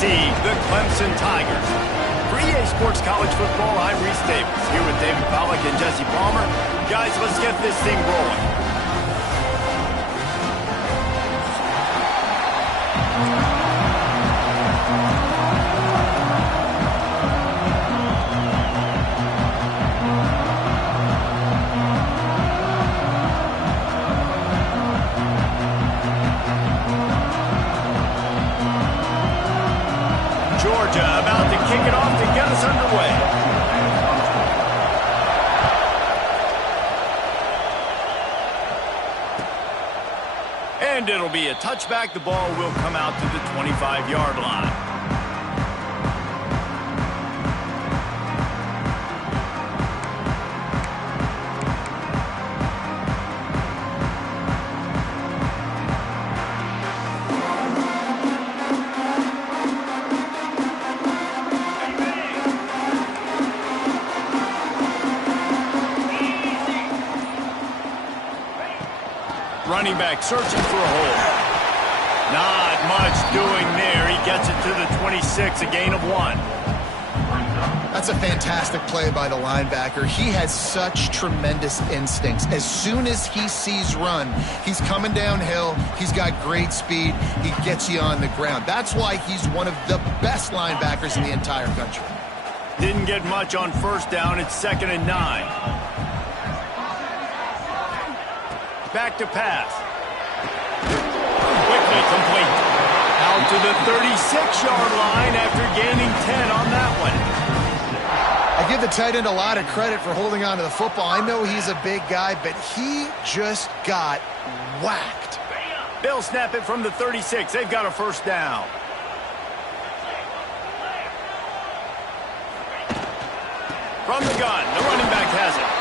see the Clemson Tigers. For EA Sports College Football, I'm Reese Davis, here with David Pollack and Jesse Palmer. Guys, let's get this thing rolling. Georgia about to kick it off to get us underway. And it'll be a touchback. The ball will come out to the 25-yard line. Running back searching for a hole. Not much doing there. He gets it to the 26, a gain of 1. That's a fantastic play by the linebacker. He has such tremendous instincts. As soon as he sees run, he's coming downhill. He's got great speed. He gets you on the ground. That's why he's one of the best linebackers in the entire country. Didn't get much on first down. It's 2nd and 9. Back to pass. Quickly complete. Out to the 36-yard line after gaining 10 on that one. I give the tight end a lot of credit for holding on to the football. I know he's a big guy, but he just got whacked. They'll snap it from the 36. They've got a first down. From the gun, the running back has it.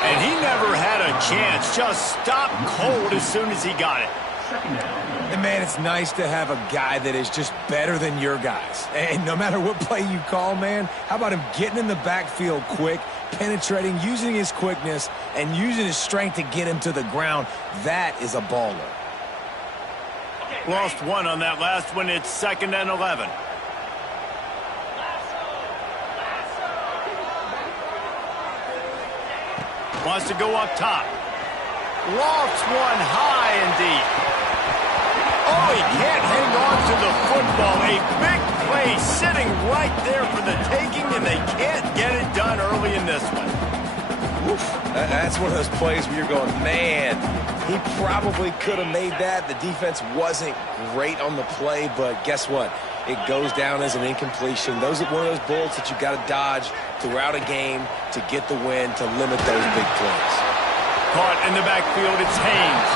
And he never had a chance. Just stopped cold as soon as he got it. And, man, it's nice to have a guy that is just better than your guys. And no matter what play you call, man, how about him getting in the backfield quick, penetrating, using his quickness, and using his strength to get him to the ground? That is a baller. Lost 1 on that last one. It's 2nd and 11. Wants to go up top. Lofts one high and deep. Oh, he can't hang on to the football. A big play sitting right there for the taking, and they can't get it done early in this one. Oof. That's one of those plays where you're going, man, he probably could have made that. The defense wasn't great on the play, but guess what? It goes down as an incompletion. Those are one of those bullets that you've got to dodge throughout a game to get the win, to limit those big plays. Caught in the backfield, it's Haynes.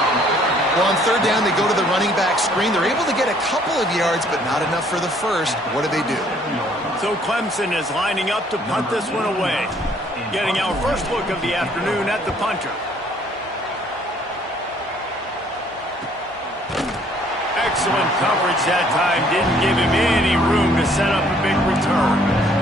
Well, on 3rd down, they go to the running back screen. They're able to get a couple of yards, but not enough for the first. What do? So Clemson is lining up to punt this one away. Getting our first look of the afternoon at the punter. Excellent coverage that time. Didn't give him any room to set up a big return.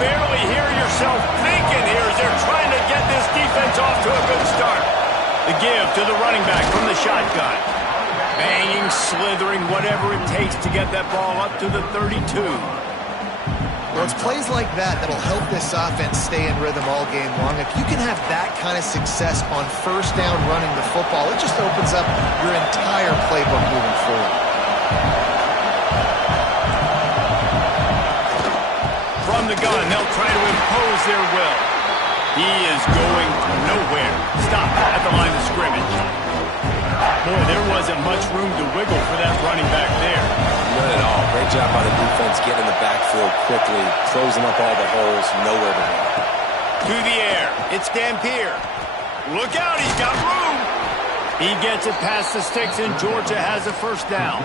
Barely hear yourself thinking here as they're trying to get this defense off to a good start. The give to the running back from the shotgun. Banging, slithering, whatever it takes to get that ball up to the 32. Well, it's plays like that that'll help this offense stay in rhythm all game long. If you can have that kind of success on first down running the football, it just opens up your entire playbook moving forward. From the gun, they'll try to impose their will. He is going nowhere. Stop at the line of scrimmage. Boy, there wasn't much room to wiggle for that running back there. None at all. Great job by the defense getting in the backfield quickly, closing up all the holes, nowhere to run. To the air, it's Dampier. Look out, he's got room. He gets it past the sticks, and Georgia has a first down.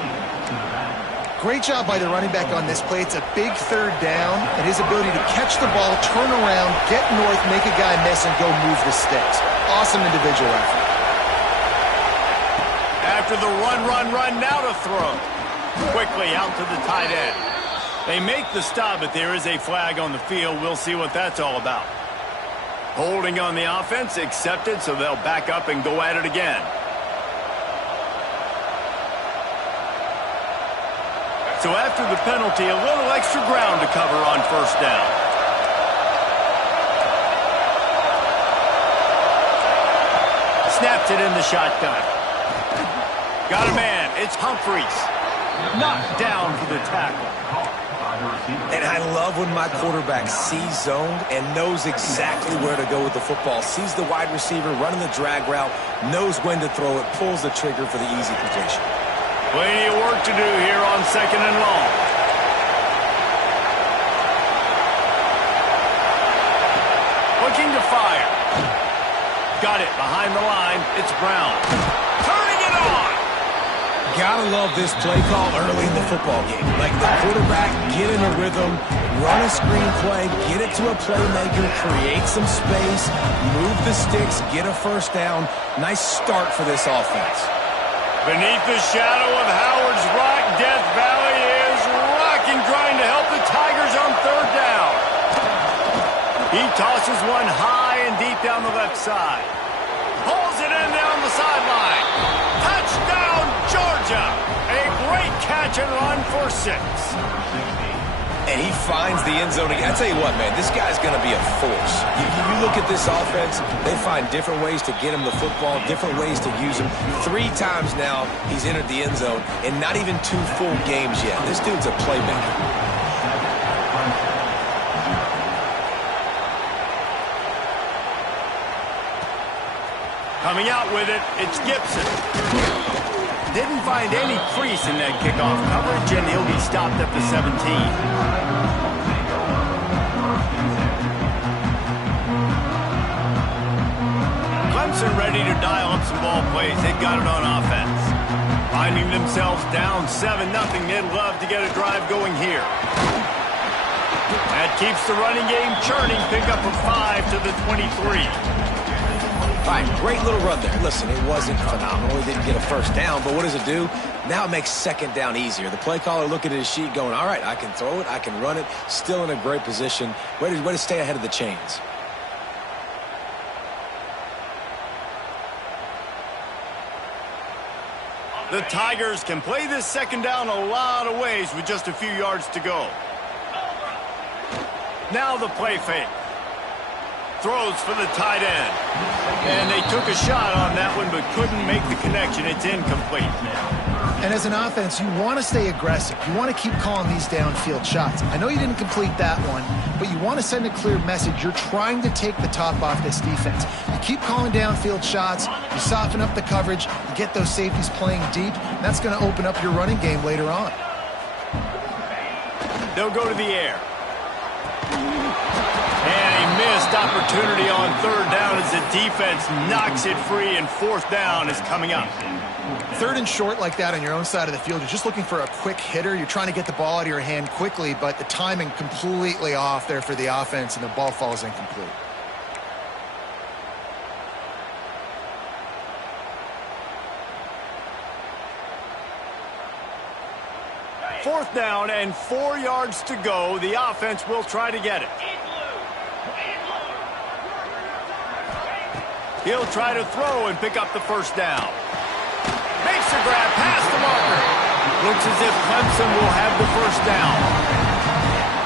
Great job by the running back on this play. It's a big 3rd down, and his ability to catch the ball, turn around, get north, make a guy miss, and go move the sticks. Awesome individual effort. after the run, now to throw. Quickly out to the tight end. They make the stop, but there is a flag on the field. We'll see what that's all about. Holding on the offense, accepted, so they'll back up and go at it again. So after the penalty, a little extra ground to cover on first down. Snaps it in the shotgun. Got a man. It's Humphreys. Knocked down for the tackle. And I love when my quarterback sees zoned and knows exactly where to go with the football. Sees the wide receiver running the drag route, knows when to throw it, pulls the trigger for the easy completion. Plenty of work to do here on 2nd and long. Looking to fire. Got it behind the line. It's Brown. Turning it on. Gotta love this play call early in the football game. Like the quarterback, get in a rhythm, run a screen play, get it to a playmaker, create some space, move the sticks, get a first down. Nice start for this offense. Beneath the shadow of Howard's Rock, Death Valley is rocking, trying to help the Tigers on 3rd down. He tosses one high and deep down the left side. Pulls it in down the sideline. Touchdown, Georgia. A great catch and run for 6. And he finds the end zone. I tell you what, man, this guy's going to be a force. You look at this offense, they find different ways to get him the football, different ways to use him. 3 times now he's entered the end zone, and not even 2 full games yet. This dude's a playmaker. Coming out with it, it's Gibson. Didn't find any crease in that kickoff coverage, and he'll be stopped at the 17. Clemson ready to dial up some ball plays. They've got it on offense. Finding themselves down 7-0. They'd love to get a drive going here. That keeps the running game churning. Pick up a 5 to the 23. All right, great little run there. Listen, it wasn't phenomenal. He didn't get a first down, but what does it do? Now it makes 2nd down easier. The play caller looking at his sheet going, all right, I can throw it, I can run it, still in a great position. Way to stay ahead of the chains. The Tigers can play this 2nd down a lot of ways with just a few yards to go. Now the play fake. Throws for the tight end. And they took a shot on that one but couldn't make the connection. It's incomplete. And as an offense, you want to stay aggressive. You want to keep calling these downfield shots. I know you didn't complete that one, but you want to send a clear message. You're trying to take the top off this defense. You keep calling downfield shots. You soften up the coverage. You get those safeties playing deep. And that's going to open up your running game later on. They'll go to the air. Missed opportunity on 3rd down as the defense knocks it free, and 4th down is coming up. 3rd and short like that on your own side of the field, you're just looking for a quick hitter. You're trying to get the ball out of your hand quickly, but the timing completely off there for the offense, and the ball falls incomplete. Fourth down and 4 yards to go. The offense will try to get it. He'll try to throw and pick up the first down. Makes a grab past the marker. Looks as if Clemson will have the first down.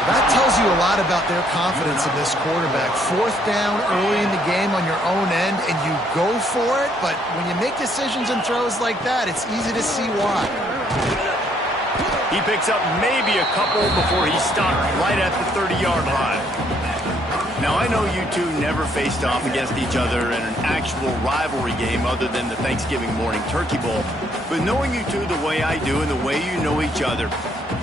That tells you a lot about their confidence in this quarterback. 4th down early in the game on your own end, and you go for it, but when you make decisions and throws like that, it's easy to see why. He picks up maybe a couple before he's stopped right at the 30-yard line. Now, I know you two never faced off against each other in an actual rivalry game other than the Thanksgiving morning turkey bowl. But knowing you two the way I do and the way you know each other,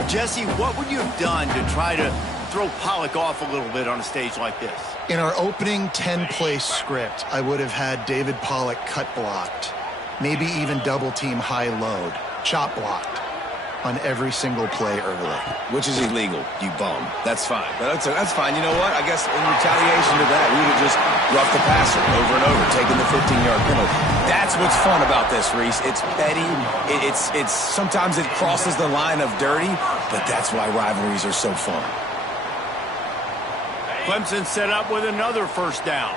Jesse, what would you have done to try to throw Pollock off a little bit on a stage like this? In our opening 10-play script, I would have had David Pollock cut blocked, maybe even double-team high load, chop blocked. on every single play early. Which is illegal, you bum. That's fine. But that's fine. You know what? I guess in retaliation to that, we would just rough the passer over and over, taking the 15-yard penalty. That's what's fun about this, Reese. It's petty. It's sometimes it crosses the line of dirty, but that's why rivalries are so fun. Clemson set up with another first down.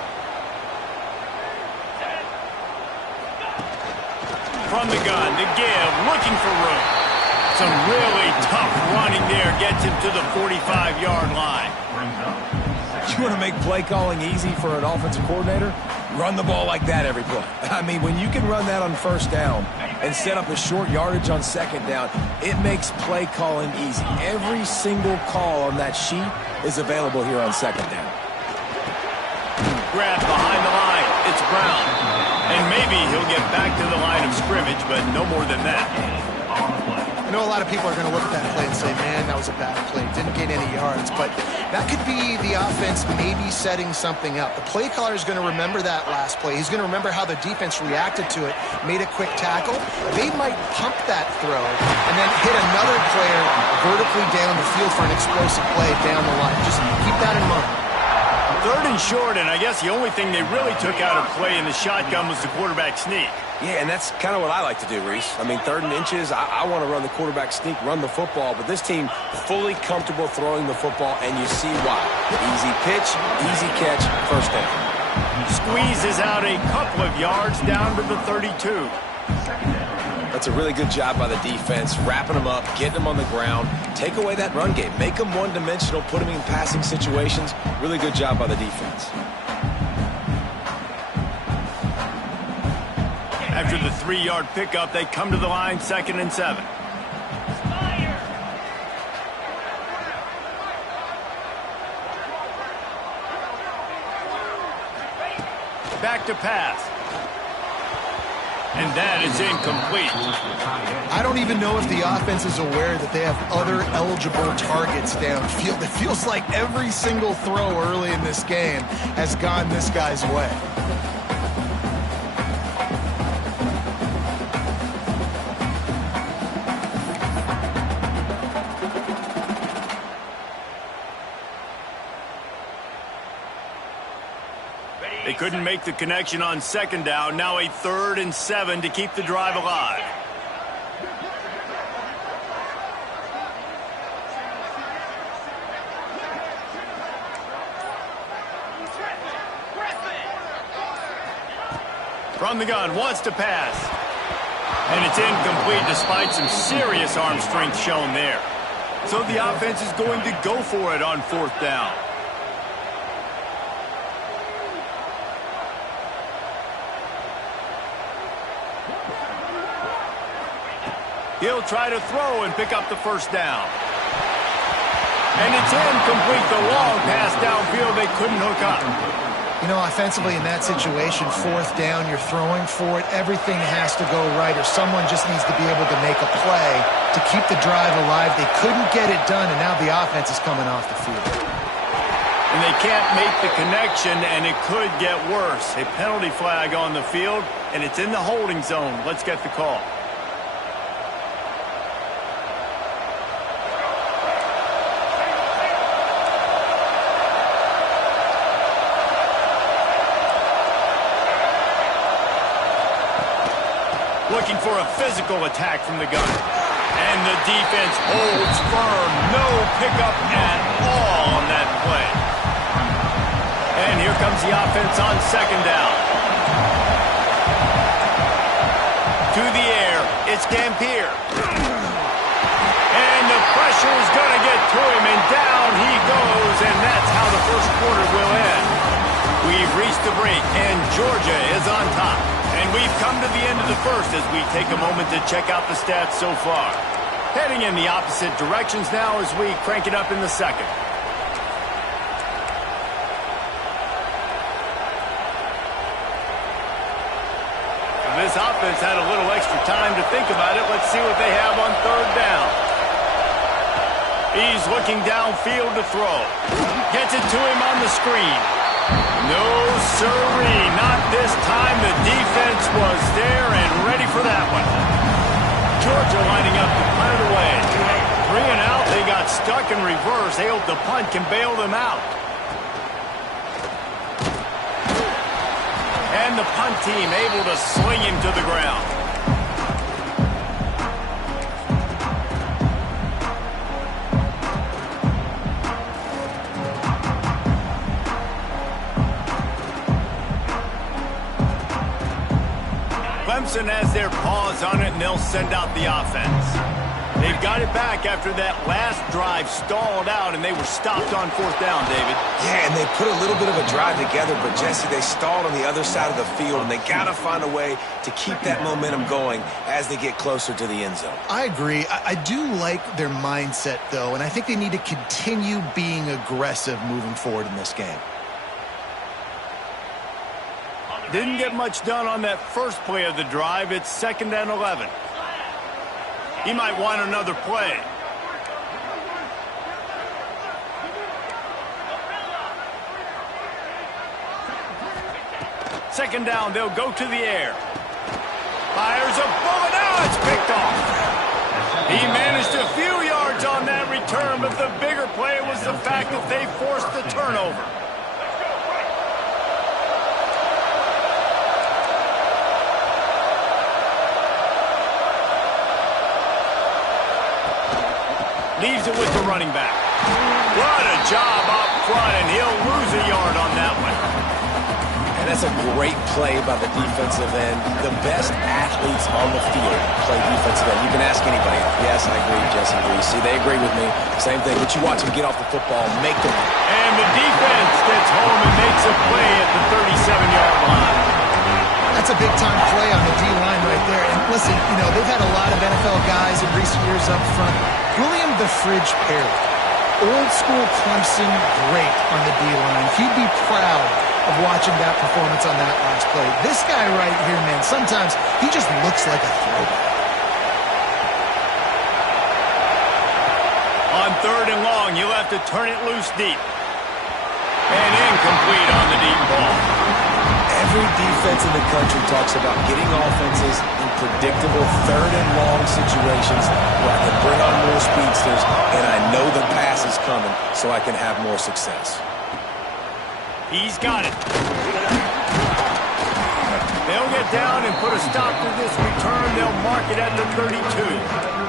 From the gun, the give, looking for room. Some really tough running there gets him to the 45-yard line. You want to make play calling easy for an offensive coordinator? Run the ball like that every play. I mean, when you can run that on first down and set up a short yardage on second down, it makes play calling easy. Every single call on that sheet is available here on second down. Grab behind the line. It's Brown. And maybe he'll get back to the line of scrimmage, but no more than that. I know a lot of people are going to look at that play and say, man, that was a bad play. Didn't gain any yards. But that could be the offense maybe setting something up. The play caller is going to remember that last play. He's going to remember how the defense reacted to it, made a quick tackle. They might pump that throw and then hit another player vertically down the field for an explosive play down the line. Just keep that in mind. Third and short, and I guess the only thing they really took out of play in the shotgun was the quarterback sneak. Yeah, and that's kind of what I like to do, Reese. I mean, 3rd and inches, I want to run the quarterback sneak, run the football, but this team fully comfortable throwing the football, and you see why. Easy pitch, easy catch, first down. Squeezes out a couple of yards down to the 32. That's a really good job by the defense, wrapping them up, getting them on the ground, take away that run game, make them one-dimensional, put them in passing situations. Really good job by the defense. After the 3-yard pickup, they come to the line, 2nd and 7. Back to pass. And that is incomplete. I don't even know if the offense is aware that they have other eligible targets downfield. It feels like every single throw early in this game has gone this guy's way. They couldn't make the connection on 2nd down. Now a 3rd and 7 to keep the drive alive. From the gun, wants to pass. And it's incomplete despite some serious arm strength shown there. So the offense is going to go for it on 4th down. He'll try to throw and pick up the first down. And it's incomplete. The long pass downfield, they couldn't hook up. You know, offensively in that situation, 4th down, you're throwing for it. Everything has to go right, or someone just needs to be able to make a play to keep the drive alive. They couldn't get it done, and now the offense is coming off the field. And they can't make the connection, and it could get worse. A penalty flag on the field, and it's in the holding zone. Let's get the call. Looking for a physical attack from the gun. And the defense holds firm. No pickup at all on that play. And here comes the offense on 2nd down. To the air. It's Dampier. And the pressure is going to get to him. And down he goes. And that's how the first quarter will end. We've reached the break. And Georgia is on top. And we've come to the end of the first as we take a moment to check out the stats so far. Heading in the opposite directions now as we crank it up in the second. This offense had a little extra time to think about it. Let's see what they have on 3rd down. He's looking downfield to throw. Gets it to him on the screen. No, sirree, not this time. The defense was there and ready for that one. Georgia lining up to punt it away. 3 and out. They got stuck in reverse. They hope the punt can bail them out. And the punt team able to sling him to the ground. Clemson has their paws on it, and they'll send out the offense. They've got it back after that last drive stalled out, and they were stopped on 4th down, David. Yeah, and they put a little bit of a drive together, but, Jesse, they stalled on the other side of the field, and they got to find a way to keep that momentum going as they get closer to the end zone. I agree. I do like their mindset, though, and I think they need to continue being aggressive moving forward in this game. Didn't get much done on that first play of the drive. It's 2nd and 11. He might want another play. Second down, they'll go to the air. Fires a bullet. Now it's picked off. He managed a few yards on that return, but the bigger play was the fact that they forced the turnover. Leaves it with the running back. What a job up front, and he'll lose a yard on that one. And that's a great play by the defensive end. The best athletes on the field play defensive end. You can ask anybody. Yes, I agree, Jesse. See, they agree with me. Same thing. But you watch them get off the football, make them. And the defense gets home and makes a play at the 37-yard line. That's a big-time play on the D-line right there. And listen, you know, they've had a lot of NFL guys in recent years up front. William the Fridge Perry, old-school Clemson great on the D-line. He'd be proud of watching that performance on that last play. This guy right here, man, sometimes he just looks like a throwback. On 3rd and long, you'll have to turn it loose deep. And incomplete on the deep ball. Every defense in the country talks about getting offenses in predictable 3rd and long situations where I can bring on more speedsters and I know the pass is coming so I can have more success. He's got it. They'll get down and put a stop to this return. They'll mark it at the 32.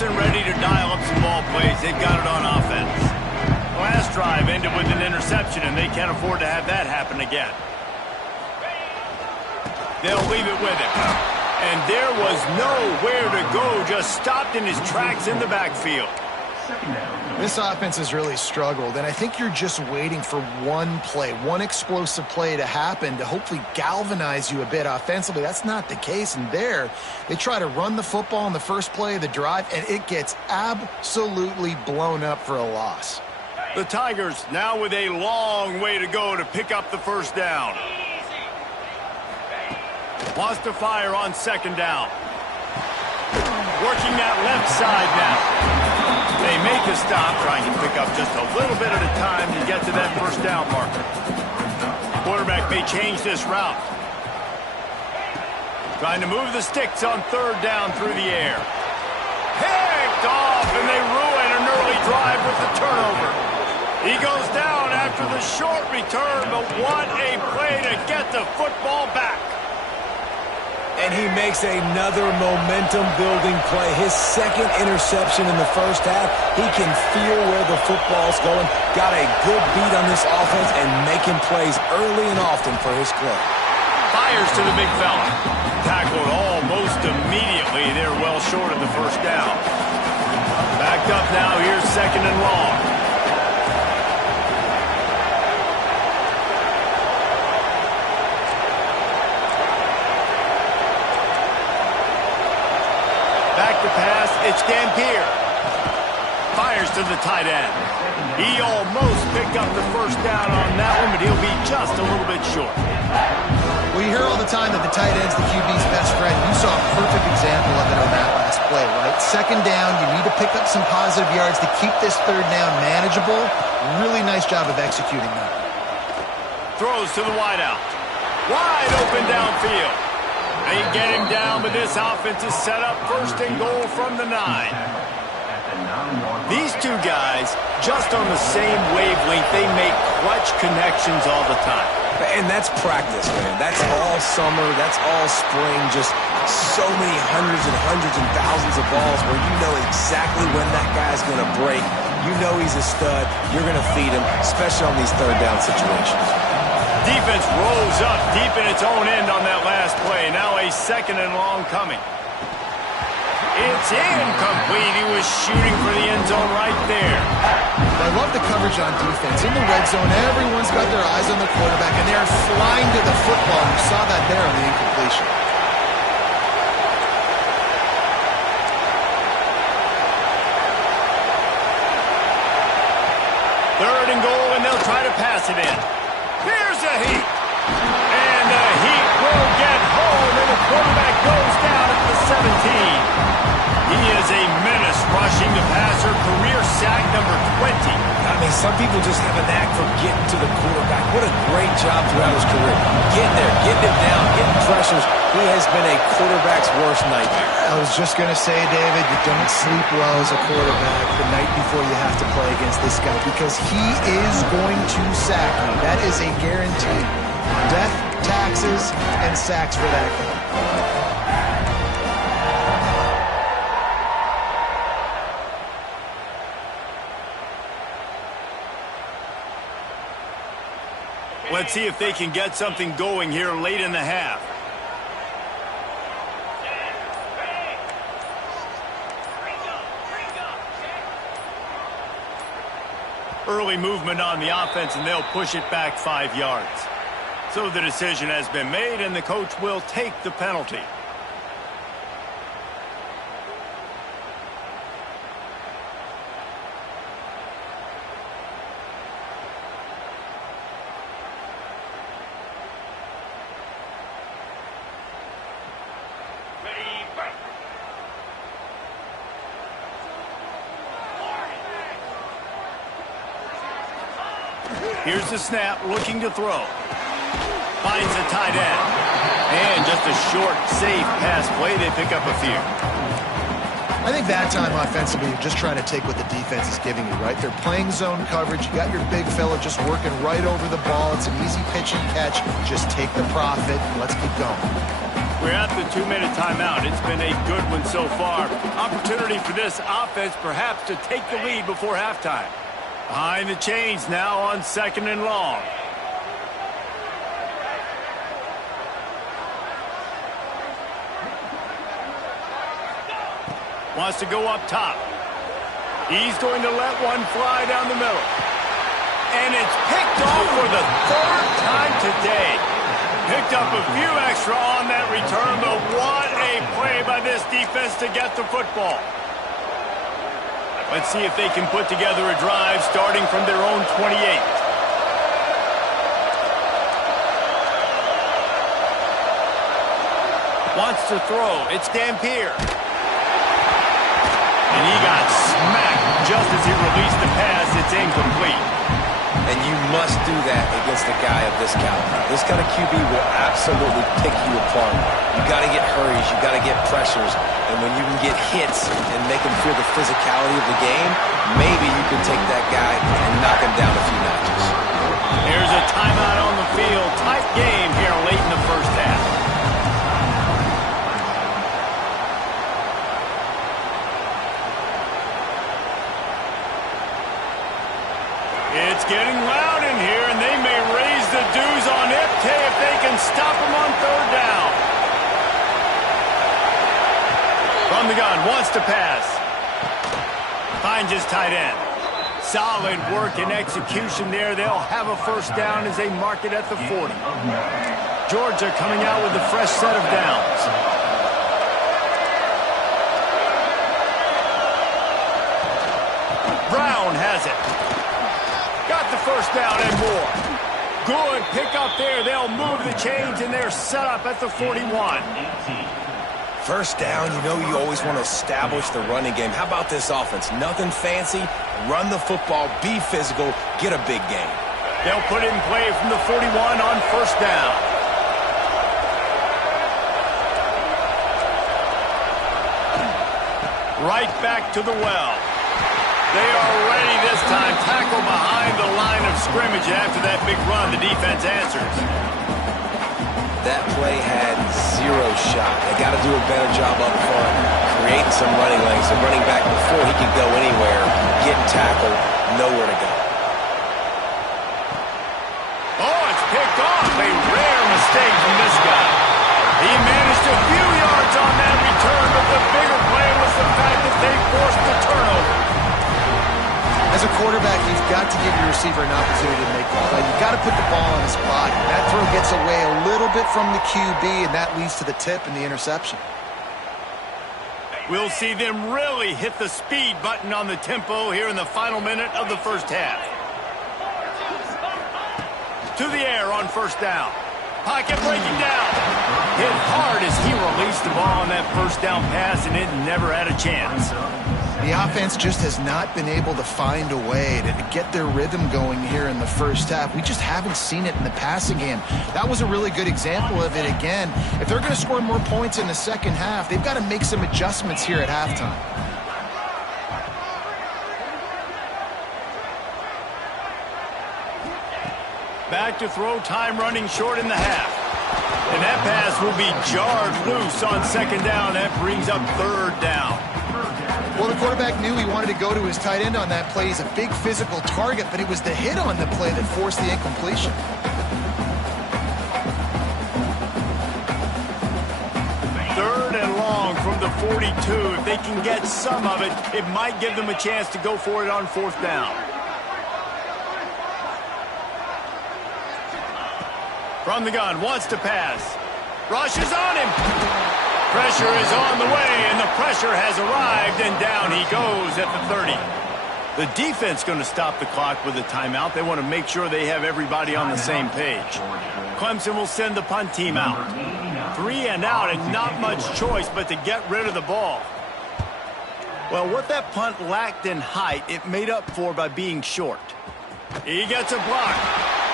Ready to dial up some ball plays. They've got it on offense. Last drive ended with an interception, and they can't afford to have that happen again. They'll leave it with him. And there was nowhere to go, just stopped in his tracks in the backfield. This offense has really struggled, and I think you're just waiting for one play, one explosive play to happen to hopefully galvanize you a bit offensively. That's not the case, and there they try to run the football in the first play of the drive, and it gets absolutely blown up for a loss. The Tigers now with a long way to go to pick up the first down. Wants to fire on 2nd down. Working that left side now. They make a stop, trying to pick up just a little bit at a time to get to that first down marker. Quarterback may change this route. Trying to move the sticks on 3rd down through the air. Picked off, and they ruin an early drive with the turnover. He goes down after the short return, but what a play to get the football back. And he makes another momentum-building play. His 2nd interception in the first half. He can feel where the football's going. Got a good beat on this offense and making plays early and often for his club. Fires to the big fella. Tackled almost immediately. They're well short of the first down. Backed up now. Here's 2nd and long. Back to pass, it's Dampier. Fires to the tight end. He almost picked up the first down on that one, but he'll be just a little bit short. Well, you hear all the time that the tight end's the QB's best friend. You saw a perfect example of it on that last play. play, right? Second down, you need to pick up some positive yards to keep this third down manageable. Really nice job of executing that. Throws to the wideout. Wide open downfield. They get him down, but this offense is set up first and goal from the 9. These two guys, just on the same wavelength, they make clutch connections all the time. And that's practice, man. That's all summer. That's all spring. Just so many hundreds and thousands of balls where you know exactly when that guy's going to break. You know he's a stud. You're going to feed him, especially on these third down situations. Defense rolls up deep in its own end on that last play. Now a second and long coming. It's incomplete. He was shooting for the end zone right there. I love the coverage on defense. In the red zone, everyone's got their eyes on the quarterback, and they're flying to the football. You saw that there on the incompletion. Third and goal, and they'll try to pass it in. Here's a heat. And the heat will get home, and the quarterback goes down at the 17. He is a menace rushing the passer, career sack number 20. I mean, some people just have a knack for getting to the quarterback. What a great job throughout his career. Getting there, getting him down, getting pressures. He has been a quarterback's worst nightmare. I was just going to say, David, you don't sleep well as a quarterback the night before you have to play against this guy because he is going to sack you. That is a guarantee. Death, taxes, and sacks for that guy. Let's see if they can get something going here late in the half. Early movement on the offense, and they'll push it back 5 yards. So the decision has been made, and the coach will take the penalty. Here's the snap, looking to throw. Finds a tight end. And just a short, safe pass play. They pick up a few. I think that time offensively, you're just trying to take what the defense is giving you, right? They're playing zone coverage. You got your big fella just working right over the ball. It's an easy pitch and catch. Just take the profit. Let's keep going. We're at the 2-minute timeout. It's been a good one so far. Opportunity for this offense perhaps to take the lead before halftime. Behind the chains now on second and long. Wants to go up top. He's going to let one fly down the middle. And it's picked off for the third time today. Picked up a few extra on that return, but what a play by this defense to get the football. Let's see if they can put together a drive starting from their own 28. Wants to throw. It's Dampier. And he got smacked just as he released the pass. It's incomplete. And you must do that against a guy of this caliber. This kind of QB will absolutely pick you apart. You got to get hurries. You got to get pressures. And when you can get hits and make him feel the physicality of the game, maybe you can take that guy and knock him down a few notches. Here's a timeout on the field. Tight game here late in the first half. It's getting loud in here, and they may raise the dues on Ipte if they can stop him on third down. From the gun, wants to pass. Finds his tight end. Solid work and execution there. They'll have a first down as they mark it at the 40. Georgia coming out with a fresh set of downs. Brown has it. Got the first down and more. Good pick up there. They'll move the chains, and they're set up at the 41. First down, you know you always want to establish the running game. How about this offense? Nothing fancy. Run the football, be physical, get a big gain. They'll put it in play from the 41 on first down. Right back to the well. They are ready this time. Tackle behind the line of scrimmage. After that big run, the defense answers. That play had zero shot. They got to do a better job up front, creating some running lanes. The running back, before he could go anywhere, getting tackled, nowhere to go. Oh, it's picked off. A rare mistake from this guy. He managed a few yards on that return, but the bigger play was the fact that they forced the turnover. As a quarterback, you've got to give your receiver an opportunity to make the play. You've got to put the ball on his body. That throw gets away a little bit from the QB, and that leads to the tip and the interception. We'll see them really hit the speed button on the tempo here in the final minute of the first half. To the air on first down. Pocket breaking down. Hit hard as he released the ball on that first down pass, and it never had a chance. The offense just has not been able to find a way to get their rhythm going here in the first half. We just haven't seen it in the passing game. That was a really good example of it again. If they're going to score more points in the second half, they've got to make some adjustments here at halftime. Back to throw, time running short in the half. And that pass will be jarred loose on second down. That brings up third down. Well, the quarterback knew he wanted to go to his tight end on that play. He's a big physical target, but it was the hit on the play that forced the incompletion. Third and long from the 42. If they can get some of it, it might give them a chance to go for it on fourth down. From the gun, wants to pass. Rush is on him. Pressure is on the way, and the pressure has arrived, and down he goes at the 30. The defense going to stop the clock with a timeout. They want to make sure they have everybody on the same page. Clemson will send the punt team out. 3 and out, and not much choice but to get rid of the ball. Well, what that punt lacked in height, it made up for by being short. He gets a block.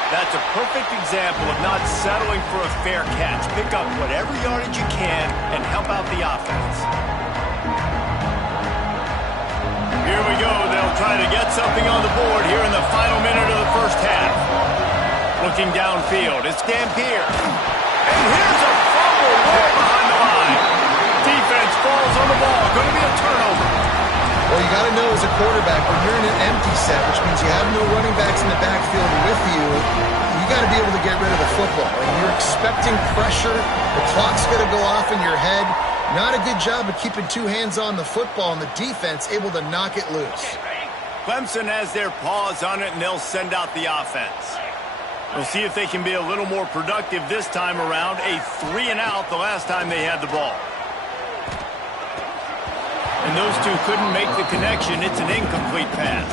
That's a perfect example of not settling for a fair catch. Pick up whatever yardage you can and help out the offense. Here we go. They'll try to get something on the board here in the final minute of the first half. Looking downfield, it's Dampier. And here's a fumble way behind the line. Defense falls on the ball. Going to be a turnover. Well, you got to know as a quarterback, when you're in an empty set, which means you have no running backs in the backfield with you, you got to be able to get rid of the football. And you're expecting pressure. The clock's going to go off in your head. Not a good job of keeping two hands on the football, and the defense able to knock it loose. Clemson has their paws on it, and they'll send out the offense. We'll see if they can be a little more productive this time around. A 3 and out the last time they had the ball. And those two couldn't make the connection. It's an incomplete pass.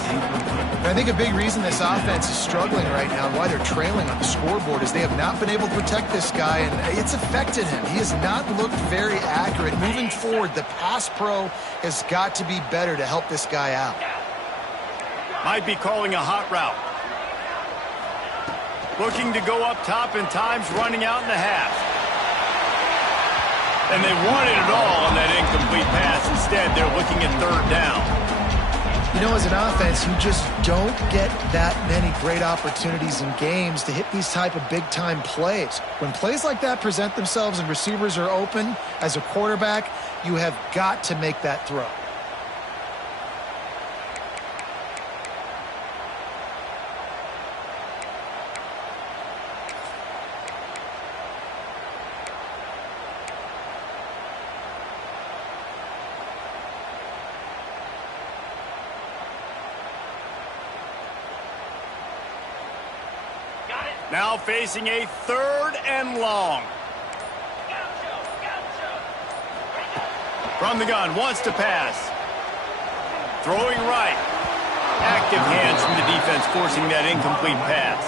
And I think a big reason this offense is struggling right now and why they're trailing on the scoreboard is they have not been able to protect this guy, and it's affected him. He has not looked very accurate. Moving forward, the pass pro has got to be better to help this guy out. Might be calling a hot route. Looking to go up top, and time's running out in the half. And they wanted it all on that incomplete pass. Instead, they're looking at third down. You know, as an offense, you just don't get that many great opportunities in games to hit these type of big-time plays. When plays like that present themselves and receivers are open, as a quarterback, you have got to make that throw. Now facing a third and long. From the gun, wants to pass. Throwing right. Active hands from the defense forcing that incomplete pass.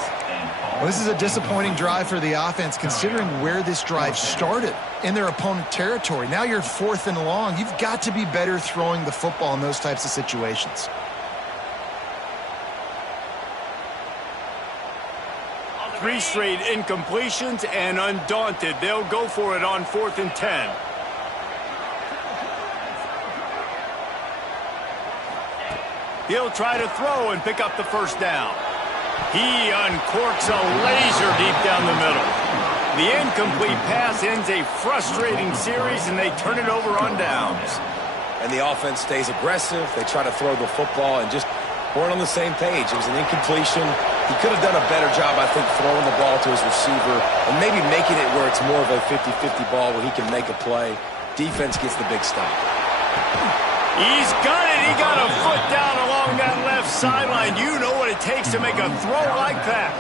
Well, this is a disappointing drive for the offense, considering where this drive started, in their opponent territory. Now you're 4th and long. You've got to be better throwing the football in those types of situations. Three straight incompletions, and undaunted, they'll go for it on 4th and 10. He'll try to throw and pick up the first down. He uncorks a laser deep down the middle. The incomplete pass ends a frustrating series, and they turn it over on downs. And the offense stays aggressive. They try to throw the football and just weren't on the same page. It was an incompletion. He could have done a better job, I think, throwing the ball to his receiver and maybe making it where it's more of a 50-50 ball where he can make a play. Defense gets the big stop. He's got it. He got a foot down along that left sideline. You know what it takes to make a throw like that.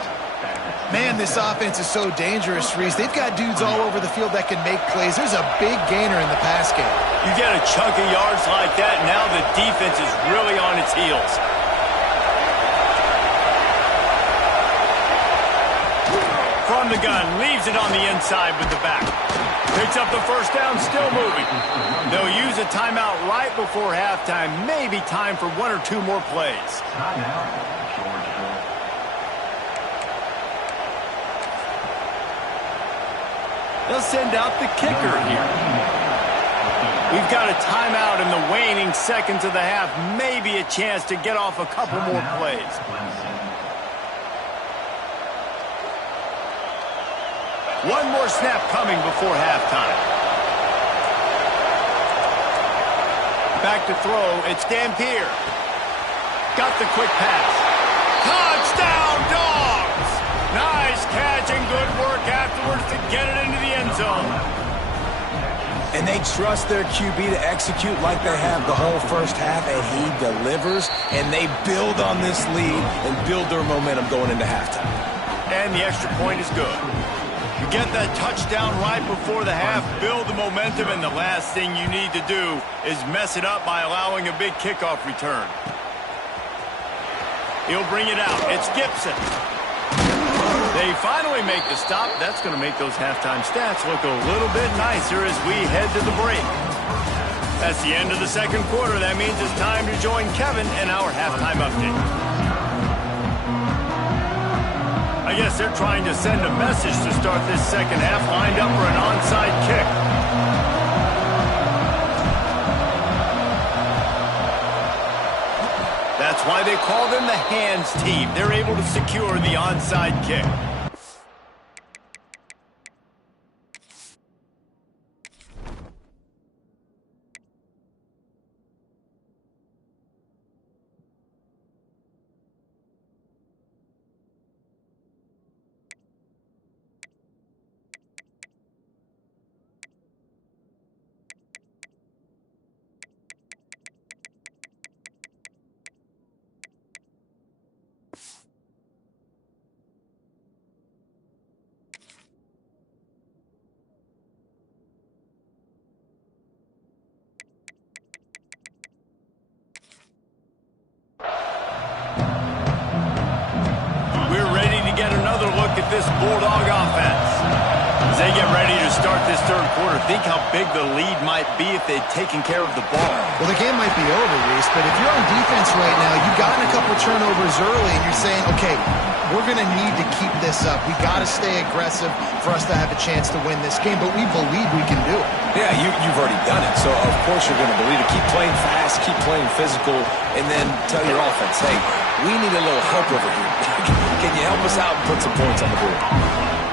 Man, this offense is so dangerous, Reese. They've got dudes all over the field that can make plays. There's a big gainer in the pass game. You get a chunk of yards like that, now the defense is really on its heels. From the gun, leaves it on the inside with the back. Picks up the first down, still moving. They'll use a timeout right before halftime. Maybe time for 1 or 2 more plays. They'll send out the kicker here. We've got a timeout in the waning seconds of the half. Maybe a chance to get off a couple more plays. One more snap coming before halftime. Back to throw. It's Dampier. Got the quick pass. Touchdown, Dogs! Nice catch and good work afterwards to get it into the end zone. And they trust their QB to execute like they have the whole first half, and he delivers, and they build on this lead and build their momentum going into halftime. And the extra point is good. You get that touchdown right before the half, build the momentum, and the last thing you need to do is mess it up by allowing a big kickoff return. He'll bring it out. It's Gibson. They finally make the stop. That's going to make those halftime stats look a little bit nicer as we head to the break. That's the end of the second quarter. That means it's time to join Kevin in our halftime update. I guess they're trying to send a message to start this second half, lined up for an onside kick. That's why they call them the hands team. They're able to secure the onside kick. At this Bulldog offense as they get ready to start this third quarter. Think how big the lead might be if they'd taken care of the ball. Well, the game might be over, Reese, but if you're on defense right now, you've gotten a couple turnovers early, and you're saying, okay, we're going to need to keep this up. We got to stay aggressive for us to have a chance to win this game, but we believe we can do it. Yeah, you've already done it, so of course you're going to believe it. Keep playing fast, keep playing physical, and then tell your offense, hey, we need a little help over here. Can you help us out and put some points on the board?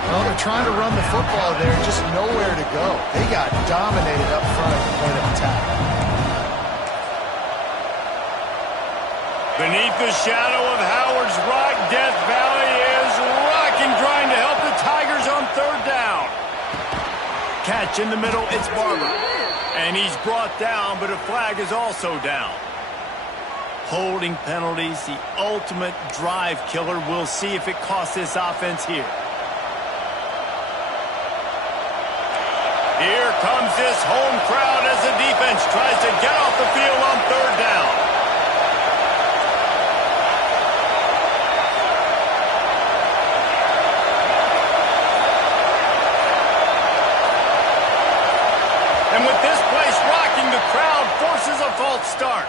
Well, they're trying to run the football there, just nowhere to go. They got dominated up front at the point of attack. Beneath the shadow of Howard's Rock, Death Valley is rocking, trying to help the Tigers on third down. Catch in the middle, it's Barber. And he's brought down, but a flag is also down. Holding penalties, the ultimate drive killer. We'll see if it costs this offense here. Here comes this home crowd as the defense tries to get off the field on third down. And with this place rocking, the crowd forces a false start.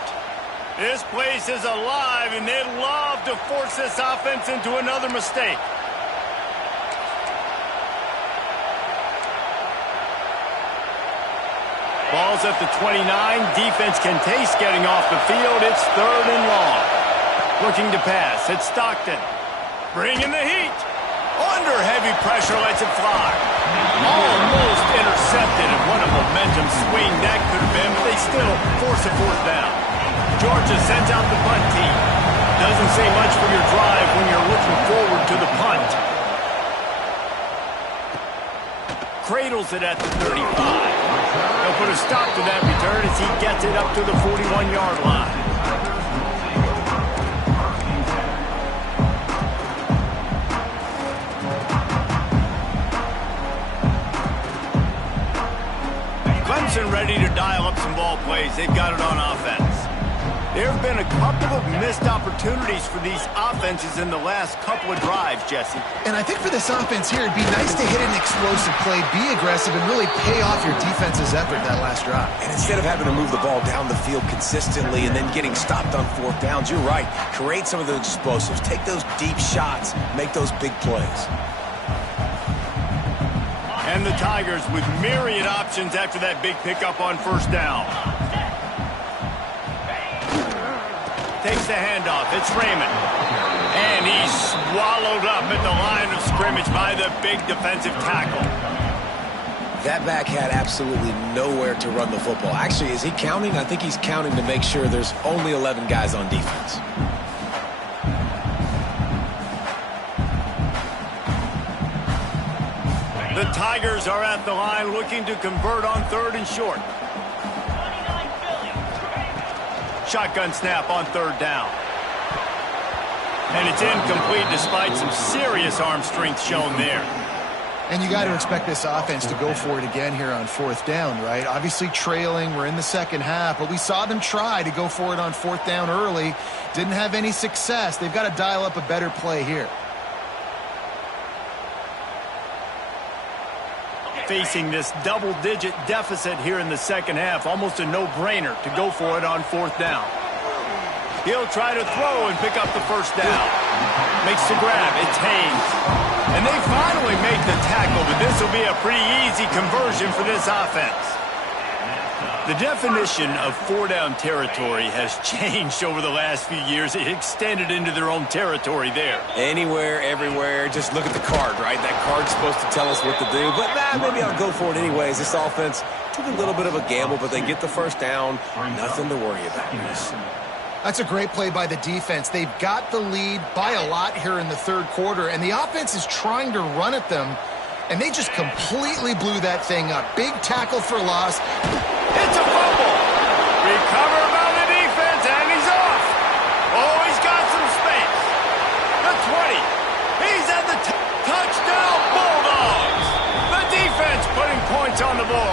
This place is alive, and they'd love to force this offense into another mistake. Ball's at the 29. Defense can taste getting off the field. It's 3rd and long. Looking to pass. It's Stockton. Bringing the heat. Under heavy pressure, lets it fly. Almost intercepted, and what a momentum swing that could have been, but they still force a 4th down. Georgia sends out the punt team. Doesn't say much for your drive when you're looking forward to the punt. Cradles it at the 35. They'll put a stop to that return as he gets it up to the 41-yard line. Clemson ready to dial up some ball plays. They've got it on offense. There have been a couple of missed opportunities for these offenses in the last couple of drives, Jesse. And I think for this offense here, it'd be nice to hit an explosive play, be aggressive, and really pay off your defense's effort that last drive. And instead of having to move the ball down the field consistently and then getting stopped on 4th downs, you're right. Create some of those explosives. Take those deep shots. Make those big plays. And the Tigers with myriad options after that big pickup on 1st down. Takes the handoff. It's Raymond. And he's swallowed up at the line of scrimmage by the big defensive tackle. That back had absolutely nowhere to run the football. Actually, is he counting? I think he's counting to make sure there's only 11 guys on defense. The Tigers are at the line looking to convert on 3rd and short. Shotgun snap on 3rd down. And it's incomplete despite some serious arm strength shown there. And you got to expect this offense to go for it again here on 4th down, right? Obviously trailing, we're in the 2nd half, but we saw them try to go for it on 4th down early. Didn't have any success. They've got to dial up a better play here. Facing this double-digit deficit here in the 2nd half, almost a no-brainer to go for it on 4th down. He'll try to throw and pick up the 1st down. Makes the grab. It's Haynes. And they finally make the tackle, but this will be a pretty easy conversion for this offense. The definition of 4-down territory has changed over the last few years. It extended into their own territory there. Anywhere, everywhere. Just look at the card, right? That card's supposed to tell us what to do. But maybe I'll go for it anyways. This offense took a little bit of a gamble, but they get the 1st down. Nothing to worry about. That's a great play by the defense. They've got the lead by a lot here in the 3rd quarter, and the offense is trying to run at them, and they just completely blew that thing up. Big tackle for loss. It's a fumble. Recovered by the defense, and he's off. Oh, he's got some space. The 20. He's at the touchdown Bulldogs. The defense putting points on the board.